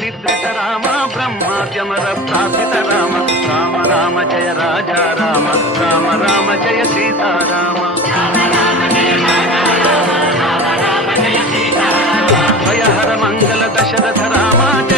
నిద్రిత Rama బ్రహ్మాద్యమర ప్రార్థిత Rama Rama Rama Jaya Raja Rama Rama Rama Jaya Sitarama భయహర Mangala Dasharatha Rama Jaya